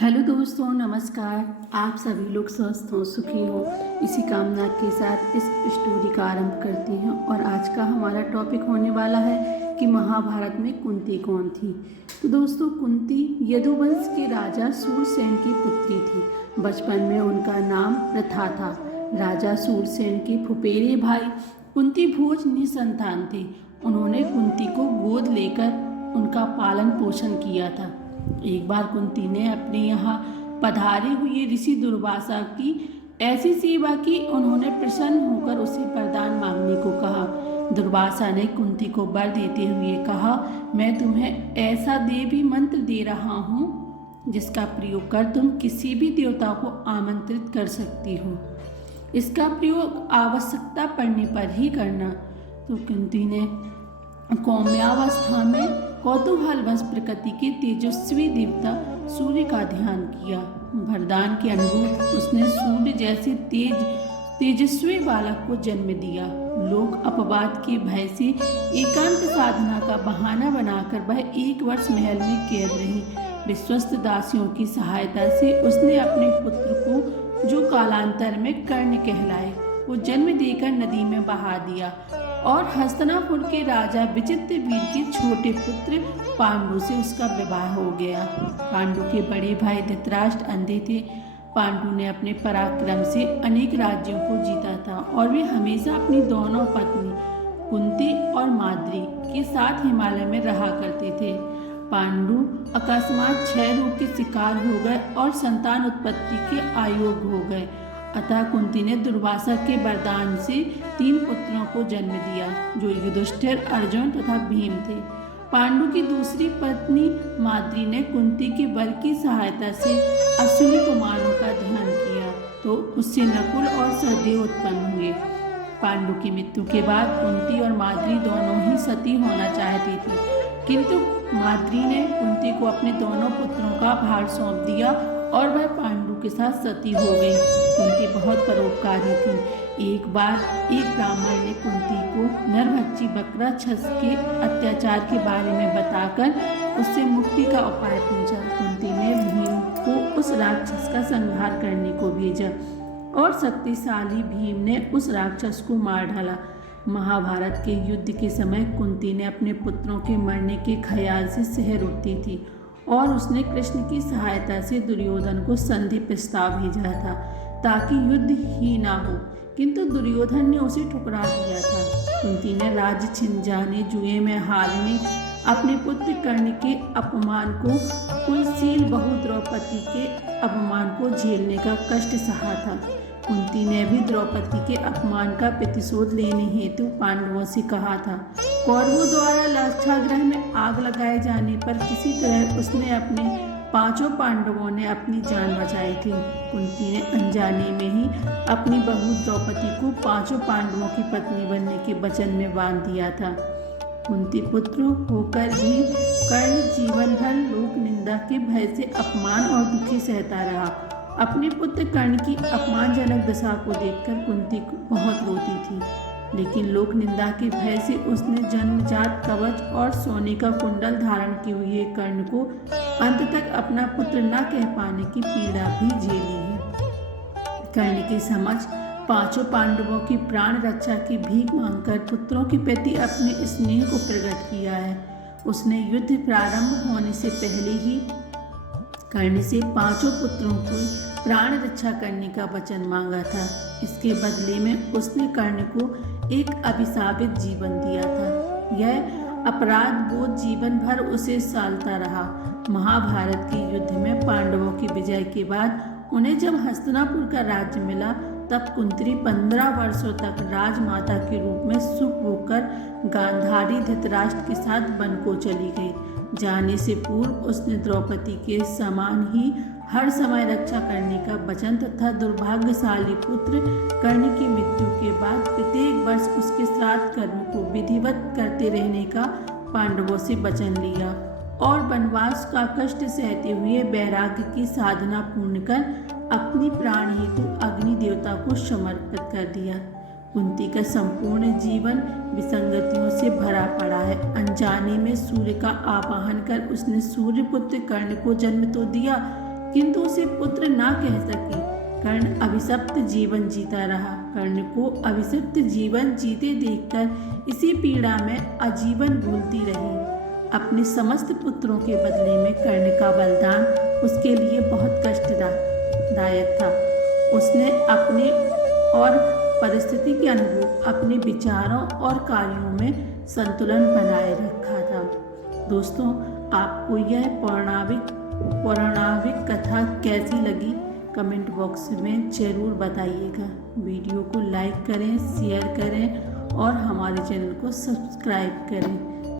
Hello दोस्तों, नमस्कार। आप सभी लोग स्वस्थ हों, सुखी हों, इसी कामना के साथ इस स्टोरी का आरंभ करते हैं। और आज का हमारा टॉपिक होने वाला है कि महाभारत में कुंती कौन थी। तो दोस्तों, कुंती यदुवंश के राजा सूरसेन की पुत्री थी। बचपन में उनका नाम प्रथा था। राजा सूरसेन के फुफेरे भाई कुंती भोज निसंतान थे। उन्होंने कुंती को गोद लेकर उनका पालन पोषण किया था। एक बार कुंती ने अपने यहाँ पधारे हुए ऋषि दुर्वासा की ऐसी सेवा की, उन्होंने प्रसन्न होकर उसे वरदान मांगने को कहा। दुर्वासा ने कुंती को वर देते हुए कहा, मैं तुम्हें ऐसा देवी मंत्र दे रहा हूँ जिसका प्रयोग कर तुम किसी भी देवता को आमंत्रित कर सकती हो। इसका प्रयोग आवश्यकता पड़ने पर ही करना। तो कुंती ने कौमावस्था में कौतूहलवश प्रकृति के तेजस्वी देवता सूर्य का ध्यान किया। वरदान के अनुरूप उसने सूर्य जैसे तेजस्वी बालक को जन्म दिया। लोग अपवाद के भय से एकांत साधना का बहाना बनाकर वह 1 वर्ष महल में कैद रही। विश्वस्त दासियों की सहायता से उसने अपने पुत्र को, जो कालांतर में कर्ण कहलाए, को जन्म देकर नदी में बहा दिया और हस्तिनापुर के राजा विचित्रवीर के छोटे पुत्र पांडु से उसका विवाह हो गया। पांडु के बड़े भाई धृतराष्ट्र अंधे थे। पांडु ने अपने पराक्रम से अनेक राज्यों को जीता था और वे हमेशा अपनी दोनों पत्नी कुंती और माद्री के साथ हिमालय में रहा करते थे। पांडु अकस्मात क्षय रोग के शिकार हो गए और संतान उत्पत्ति के अयोग्य हो गए। अतः कुंती ने दुर्वासा के वरदान से 3 पुत्रों को जन्म दिया, जो युधिष्ठिर, अर्जुन तथा भीम थे। पांडु की दूसरी पत्नी माद्री ने कुंती के वर की सहायता से अश्विनी कुमारों का ध्यान किया, तो उससे नकुल और सहदेव उत्पन्न हुए। पांडु की मृत्यु के बाद कुंती और माद्री दोनों ही सती होना चाहती थी, किंतु माद्री ने कुंती को अपने दोनों पुत्रों का भार सौंप दिया और वह पांडु के साथ सती हो गई। कुंती बहुत परोपकारी थी। एक बार एक ब्राह्मण ने कुंती को नरभक्षी बकराक्षस के अत्याचार के बारे में बताकर उससे मुक्ति का उपाय पूछा। कुंती ने भीम को उस राक्षस का संहार करने को भेजा और शक्तिशाली भीम ने उस राक्षस को मार डाला। महाभारत के युद्ध के समय कुंती ने अपने पुत्रों के मरने के ख्याल से सिहर उठती थी और उसने कृष्ण की सहायता से दुर्योधन को संधि प्रस्ताव भेजा था ताकि युद्ध ही ना हो, किंतु दुर्योधन ने उसे ठुकरा दिया था। कुंती ने राज्य छिन जाने, जुए में हारने, अपने पुत्र कर्ण के अपमान को, कुलशील बहू द्रौपदी के अपमान को झेलने का कष्ट सहा था। कुंती ने भी द्रौपदी के अपमान का प्रतिशोध लेने हेतु पांडवों से कहा था। कौरवों द्वारा लाक्षागृह में आग लगाए जाने पर किसी तरह उसने अपने 5 पांडवों ने अपनी जान बचाई थी। कुंती ने अनजाने में ही अपनी बहू द्रौपदी को 5 पांडवों की पत्नी बनने के वचन में बांध दिया था। कुंती पुत्र होकर भी कर्ण जीवन भर लोक निंदा के भय से अपमान और दुखी सहता रहा। अपने पुत्र कर्ण की अपमानजनक दशा को देखकर कुंती बहुत रोती थी, लेकिन लोक निंदा के भय से उसने जन्मजात कवच और सोने का कुंडल धारण किए हुए कर्ण को अंत तक अपना पुत्र न कह पाने की पीड़ा भी झेली है। कर्ण के समक्ष 5 पांडवों की प्राण रक्षा की भीख मांगकर पुत्रों के प्रति अपने स्नेह को प्रकट किया है। उसने युद्ध प्रारंभ होने से पहले ही कर्ण से 5 पुत्रों को प्राण रक्षा करने का वचन मांगा था। इसके बदले में उसने कर्ण को एक अभिशापित जीवन दिया था। यह अपराध बोध जीवन भर उसे सालता रहा। महाभारत के युद्ध में पांडवों की विजय के बाद उन्हें जब हस्तिनापुर का राज्य मिला, तब कुंती 15 वर्षों तक राजमाता के रूप में सुख भोगकर गांधारी धृतराष्ट्र के साथ वन को चली गई। जाने से पूर्व उसने द्रौपदी के समान ही हर समय रक्षा करने का वचन तथा दुर्भाग्यशाली पुत्र कर्ण की मृत्यु के बाद प्रत्येक वर्ष उसके श्राद्ध कर्म को विधिवत करते रहने का पांडवों से वचन लिया और वनवास का कष्ट सहते हुए वैराग्य की साधना पूर्ण कर अपनी प्राण हेतु अग्नि देवता को समर्पित कर दिया। कुंती का संपूर्ण जीवन विसंगतियों से भरा पड़ा है। अनजाने में सूर्य का आवाहन कर उसने सूर्यपुत्र कर्ण को जन्म तो दिया, किंतु उसे पुत्र ना कह सकी। कर्ण अभिशप्त जीवन जीता रहा। कर्ण को अभिशप्त जीवन जीते देखकर इसी पीड़ा में आजीवन भूलती रही। अपने समस्त पुत्रों के बदले में कर्ण का बलिदान उसके लिए बहुत कष्टदायक था। उसने अपने और परिस्थिति के अनुरूप अपने विचारों और कार्यों में संतुलन बनाए रखा था। दोस्तों, आपको यह पौराणिक कथा कैसी लगी कमेंट बॉक्स में ज़रूर बताइएगा। वीडियो को लाइक करें, शेयर करें और हमारे चैनल को सब्सक्राइब करें।